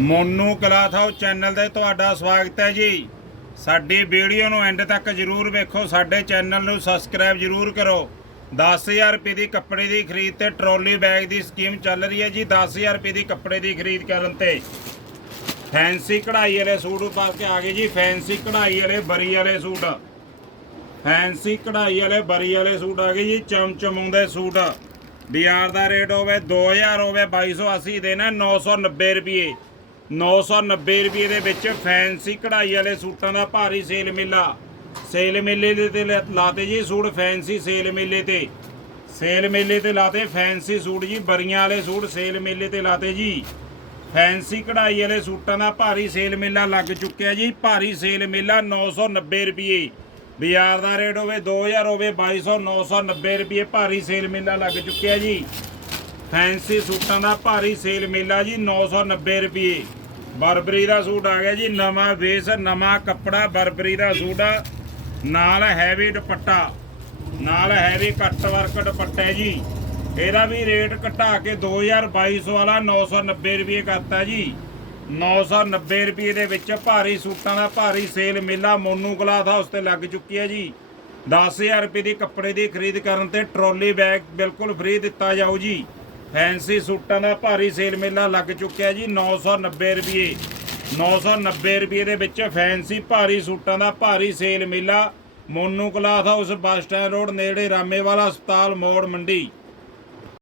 Monu cloth house channel ਤੇ ਤੁਹਾਡਾ ਸਵਾਗਤ ਹੈ ਜੀ। ਸਾਡੀ ਵੀਡੀਓ ਨੂੰ ਐਂਡ ਤੱਕ ਜਰੂਰ ਵੇਖੋ, ਸਾਡੇ ਚੈਨਲ ਨੂੰ ਸਬਸਕ੍ਰਾਈਬ ਜਰੂਰ ਕਰੋ। 10000 ਰੁਪਏ ਦੀ ਕੱਪੜੇ ਦੀ ਖਰੀਦ ਤੇ ਟਰੋਲੀ ਬੈਗ ਦੀ ਸਕੀਮ ਚੱਲ ਰਹੀ ਹੈ ਜੀ 10000 ਰੁਪਏ ਦੀ ਕੱਪੜੇ ਦੀ ਖਰੀਦ ਕਰਨ ਤੇ। ਫੈਂਸੀ ਕਢਾਈ ਵਾਲੇ ਸੂਟ ਪਾ ਕੇ ਆ ਗਏ ਜੀ, ਫੈਂਸੀ ਕਢਾਈ ਵਾਲੇ ਬਰੀ ਵਾਲੇ ਸੂਟ। ਫੈਂਸੀ ਕਢਾਈ ਵਾਲੇ ਬਰੀ ਵਾਲੇ ਸੂਟ ਆ ਗਏ ਜੀ, ਚਮਚਮਾਉਂਦੇ ਸੂਟ। ਬਾਜ਼ਾਰ ਦਾ ਰੇਟ ਹੋਵੇ 2000 ਹੋਵੇ 2280 ਦੇਣਾ 990 ਰੁਪਏ। 990 ਰੁਪਏ ਦੇ ਵਿੱਚ ਫੈਂਸੀ ਕਢਾਈ ਵਾਲੇ ਸੂਟਾਂ ਦਾ ਭਾਰੀ ਸੇਲ ਮੇਲਾ। ਸੇਲ ਮੇਲੇ ਦੇ ਤੇ ਲਾ- ਲਾਤੇ ਜੀ ਸੂਟ ਫੈਂਸੀ ਸੇਲ ਮੇਲੇ ਤੇ। ਸੇਲ ਮੇਲੇ ਤੇ ਲਾਤੇ ਫੈਂਸੀ ਸੂਟ ਜੀ, ਬਰੀਆਂ ਵਾਲੇ ਸੂਟ ਸੇਲ ਮੇਲੇ ਤੇ ਲਾਤੇ ਜੀ। ਫੈਂਸੀ ਕਢਾਈ ਵਾਲੇ ਸੂਟਾਂ ਦਾ ਭਾਰੀ ਸੇਲ ਮੇਲਾ ਲੱਗ ਚੁੱਕਿਆ ਜੀ। ਭਾਰੀ ਸੇਲ ਮੇਲਾ 990 ਰੁਪਏ। ਬਾਜ਼ਾਰ ਦਾ ਰੇਟ ਹੋਵੇ 2000 ਹੋਵੇ 2200 990 ਰੁਪਏ ਭਾਰੀ ਸੇਲ ਮੇਲਾ ਲੱਗ ਚੁੱਕਿਆ ਜੀ। ਫੈਂਸੀ ਸੂਟਾਂ ਦਾ ਭਾਰੀ ਸੇਲ ਮੇਲਾ ਜੀ 990 ਰੁਪਏ। ਬਰਬਰੀ ਦਾ ਸੂਟ ਆ ਗਿਆ ਜੀ, ਨਵਾਂ ਵੇਸ, ਨਵਾਂ ਕੱਪੜਾ, ਬਰਬਰੀ ਦਾ ਸੂਟ ਆ। ਨਾਲ ਹੈਵੀ ਦੁਪੱਟਾ, ਨਾਲ ਹੈਵੀ ਕੱਟ ਵਰਕ ਦੁਪੱਟਾ ਹੈ ਜੀ। ਇਹਦਾ ਵੀ ਰੇਟ ਘਟਾ ਕੇ 2200 ਵਾਲਾ 990 ਰੁਪਏ ਕਰਤਾ ਜੀ। 990 ਰੁਪਏ ਦੇ ਵਿੱਚ ਭਾਰੀ ਸੂਟਾਂ ਦਾ ਭਾਰੀ ਸੇਲ ਮੇਲਾ ਮੋਨੂ ਕਲਾਥ ਹਾਊਸ ਤੇ ਲੱਗ ਚੁੱਕੀ ਹੈ ਜੀ। 10000 ਰੁਪਏ ਦੀ ਕੱਪੜੇ ਦੀ ਖਰੀਦ ਕਰਨ ਤੇ ਟਰੋਲੀ ਬੈਗ ਬਿਲਕੁਲ ਫ੍ਰੀ ਦਿੱਤਾ ਜਾਊ ਜੀ। ਫੈਂਸੀ ਸੂਟਾਂ ਦਾ ਭਾਰੀ ਸੇਲ ਮੇਲਾ ਲੱਗ ਚੁੱਕਿਆ ਜੀ 990 ਰੁਪਏ। 990 ਰੁਪਏ ਦੇ ਵਿੱਚ ਫੈਂਸੀ ਭਾਰੀ ਸੂਟਾਂ ਦਾ ਭਾਰੀ ਸੇਲ ਮੇਲਾ, Monu cloth house bus stand road ਨੇੜੇ ਰਾਮੇਵਾਲਾ ਹਸਪਤਾਲ ਮੋੜ ਮੰਡੀ।